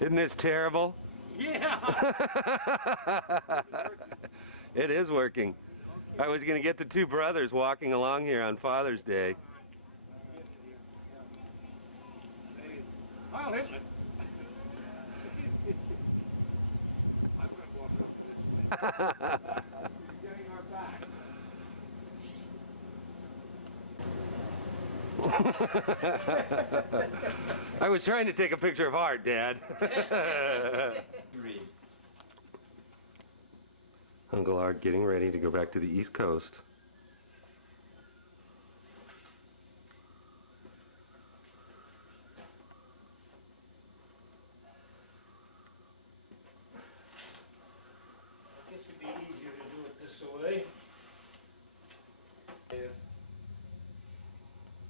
Isn't this terrible? Yeah. It is working. I was going to get the two brothers walking along here on Father's Day. I'll hit it. I'm going to walk over this way. You're getting our back. I was trying to take a picture of Art, Dad. Uncle Art getting ready to go back to the East Coast. I guess it'd be easier to do it this way.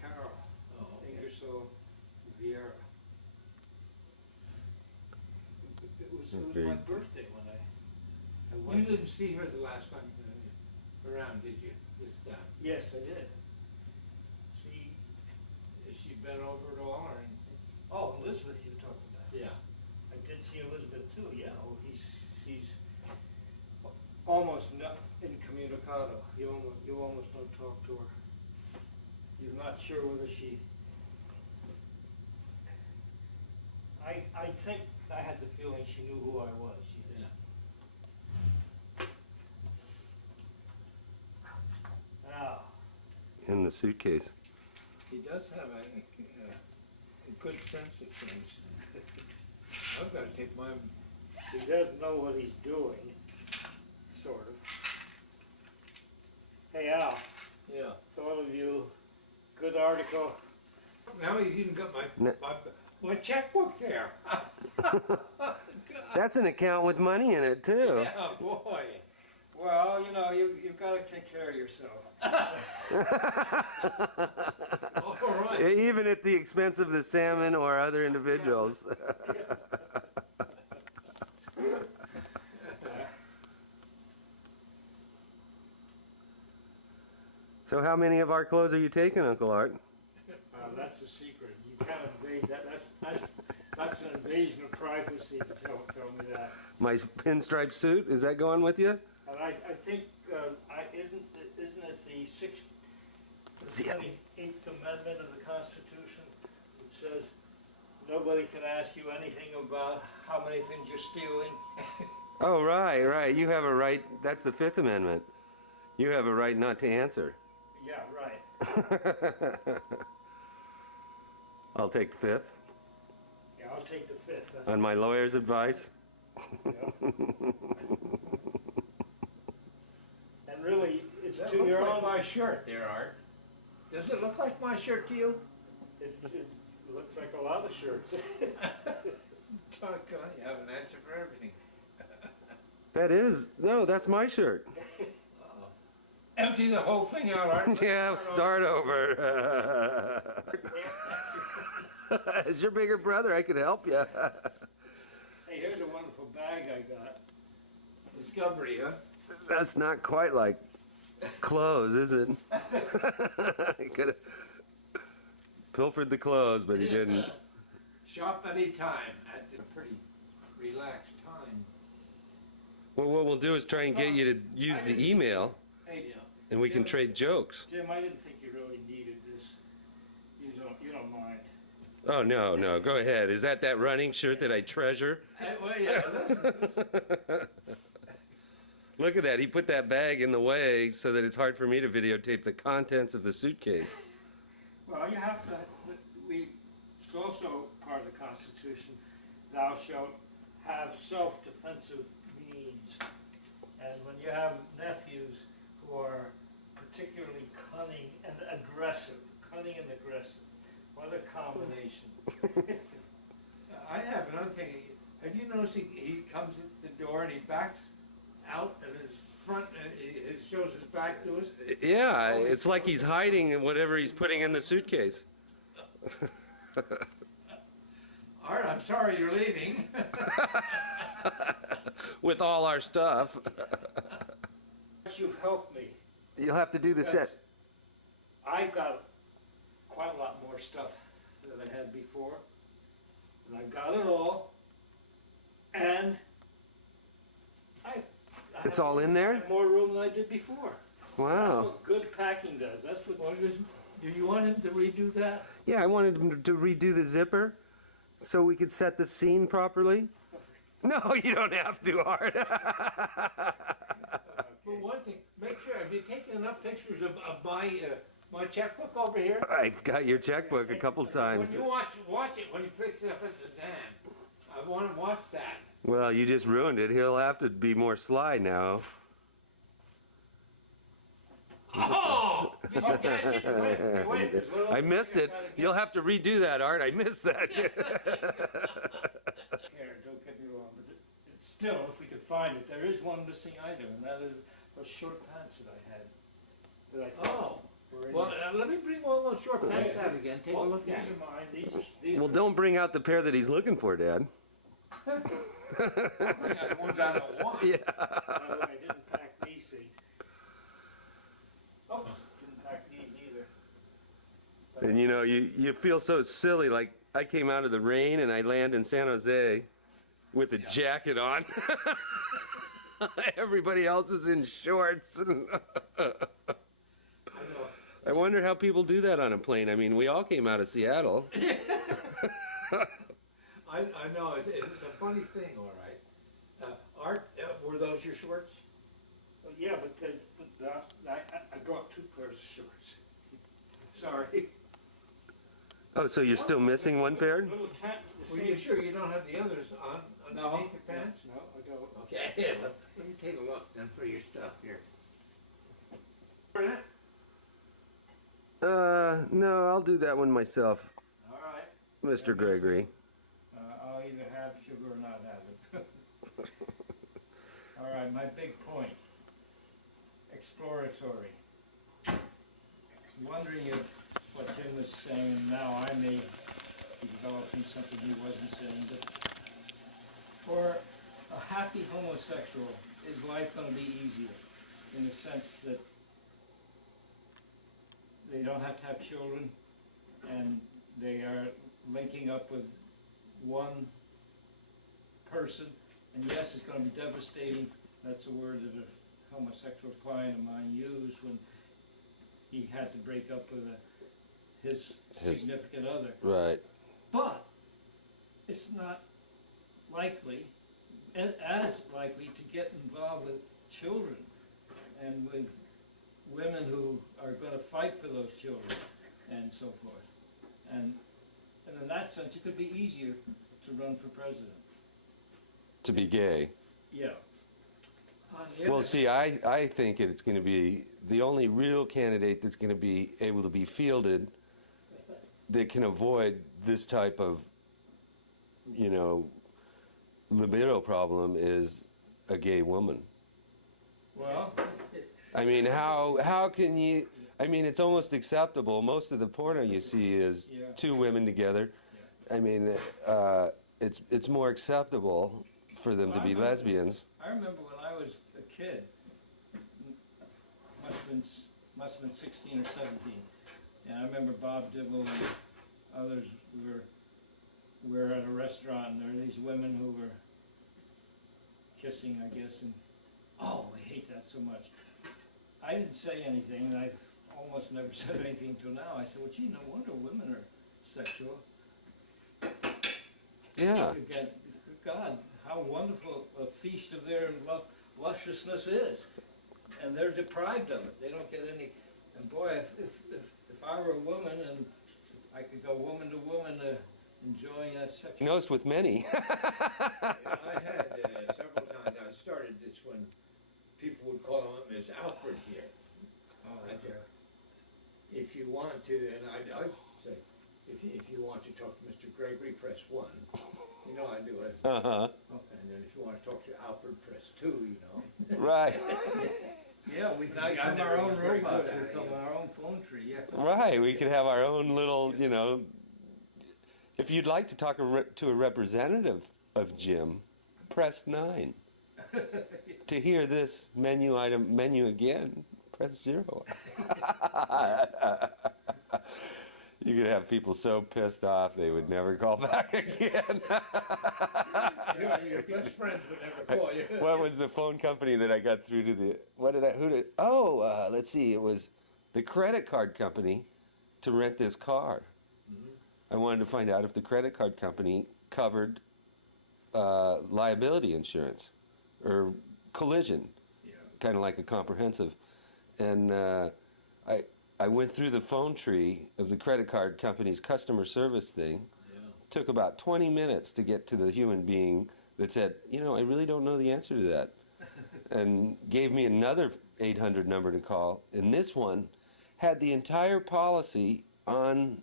Carol, Ingersoll, Vieira. It was my birthday when I You went. didn't see her the last time around, did you? This time. Yes, I did. Has she been over at all or anything? Oh, Elizabeth you were talking about. Yeah. I did see Elizabeth too, yeah. Oh, she's almost not incommunicado. You almost don't talk to her. You're not sure whether she... I think I had the feeling she knew who I was, yes. Yeah. Now, In the suitcase. He does have a good sense of things. I've got to take mine. he does know what he's doing, sort of. Hey Al, Yeah. thought of you. Good article. Now he's even got No. my checkbook there. That's an account with money in it, too. Yeah, boy. Well, you know, you've got to take care of yourself. All right. Even at the expense of the salmon or other individuals. So how many of our clothes are you taking, Uncle Art? That's a secret. You can't invade that. That's an invasion of privacy to tell me that. My pinstripe suit, is that going with you? And I think, isn't it the 28th Amendment of the Constitution that says nobody can ask you anything about how many things you're stealing? Oh, right. You have a right, that's the Fifth Amendment. You have a right not to answer. Yeah, right. I'll take the Fifth. Yeah, I'll take the 5th. That's On my lawyer's advice. yeah. And really, it's That to looks your like own. my shirt there, Art. Does it look like my shirt to you? It looks like a lot of shirts. Doggone, you have an answer for everything. No, that's my shirt. Empty the whole thing out, Art. Yeah, start over. As your bigger brother, I could help you. Hey, here's a wonderful bag I got. Discovery, huh? That's not quite like clothes, is it? He could have pilfered the clothes, but he didn't. Shop any time at the pretty relaxed time. Well, what we'll do is try and get you to use the email, Hey, and we can trade jokes. Jim, I didn't think you really needed this. You don't mind. Oh, no, go ahead. Is that running shirt that I treasure? Well, yeah, listen. Look at that. He put that bag in the way so that it's hard for me to videotape the contents of the suitcase. Well, you have to. It's also part of the Constitution. Thou shalt have self-defensive means. And when you have nephews who are particularly cunning and aggressive, what a combination. I have another thing. Have you noticed he comes at the door and he backs out and his front, he shows his back to us? Yeah, it's like he's hiding whatever he's putting in the suitcase. Art, I'm sorry you're leaving. With all our stuff. You've helped me. You'll have to do the set. I've got quite a lot more stuff than I had before. And I've got it all. It's all in there? More room than I did before. That's Wow. what good packing does. That's what. Do you want him to redo that? Yeah, I wanted him to redo the zipper so we could set the scene properly. No, you don't have to, Art. But one thing, make sure, have you taken enough pictures of my checkbook over here? I've got your checkbook a couple times. When you watch it, when he picks it up at the van, I want to watch that. Well, you just ruined it. He'll have to be more sly now. Oh! Did you catch it? Wait, I missed it. You'll have to redo that, Art. I missed that. Here, don't get me wrong, but it's still, if we could find it, there is one missing item, and that is those short pants that I had. That I thought were in Well, there. let me bring one of those short pants out again. Take a look These at it. are mine. These Well, are- don't bring out the pair that he's looking for, Dad. Bring out the ones I don't want. Yeah. By the way, I didn't pack these seats. Oops, didn't pack these either. And you know, you feel so silly. Like, I came out of the rain and I land in San Jose with a jacket on. Everybody else is in shorts. I wonder how people do that on a plane. I mean, we all came out of Seattle. I know, it's a funny thing, all right. Art, were those your shorts? Well, yeah, but I brought two pairs of shorts. Sorry. Oh, so you're still missing one pair? Were you sure you don't have the others on underneath your pants? No, I don't. Okay, let me take a look then for your stuff here. No, I'll do that one myself, All right. Mr. Gregory. I'll either have sugar or not have it. All right, my big point. Exploratory. Wondering if what Tim was saying, now I may be developing something he wasn't saying, but for a happy homosexual, is life going to be easier? In the sense that they don't have to have children, and they are linking up with one person, and yes, it's going to be devastating. That's a word that a homosexual client of mine used when he had to break up with his significant other. Right. But it's not likely, as likely, to get involved with children and with women who are going to fight for those children and so forth. And in that sense, it could be easier to run for president. To be gay. Yeah. Well, see, I think it's going to be the only real candidate that's going to be able to be fielded that can avoid this type of, you know, libido problem is a gay woman. Well, I mean, how can you? I mean, it's almost acceptable. Most of the porno you see is two women together. I mean, it's more acceptable for them to be lesbians. I remember when I was a kid, must have been 16 or 17, and I remember Bob Dibble and others were at a restaurant, and there were these women who were kissing, I guess, and oh, I hate that so much. I didn't say anything, and I almost never said anything till now. I said, well, gee, no wonder women are sexual. Yeah. Again, God, how wonderful a feast of their lusciousness is. And they're deprived of it. They don't get any. And boy, if I were a woman and I could go woman to woman enjoying that sexual. Diagnosed with many. I had several times. I started this when people would call him Miss Alfred here. I'd say, if you want to, and I'd say, if you want to talk to Mr. Gregory, press 1. You know I do it. Uh-huh. And then if you want to talk to Alfred, press 2, you know. Right. Yeah, we can I become never our own was very robots, good at it, become yeah. our own phone tree, yeah. Right. We could have our own little, you know. If you'd like to talk to a representative of Jim, press 9. To hear this menu again, press 0. You could have people so pissed off they would never call back again. Your best friends would never call you. What was the phone company that I got through to let's see, it was the credit card company to rent this car. I wanted to find out if the credit card company covered liability insurance or collision, kind of like a comprehensive. And I went through the phone tree of the credit card company's customer service thing. Took about 20 minutes to get to the human being that said, I really don't know the answer to that. And gave me another 800 number to call. And this one had the entire policy on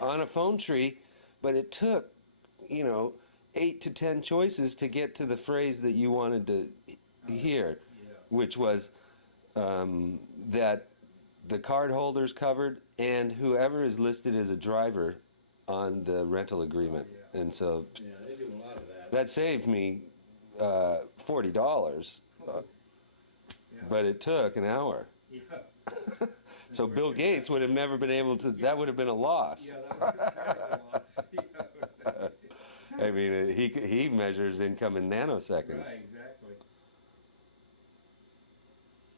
a phone tree, but it took, 8 to 10 choices to get to the phrase that you wanted to hear, which was that the card holder's covered and whoever is listed as a driver on the rental agreement. And so they do a lot of that. that saved me $40, but it took an hour. So Bill Gates would have never been able to, that would have been a loss. That would be a loss. I mean, he measures income in nanoseconds. Right, exactly.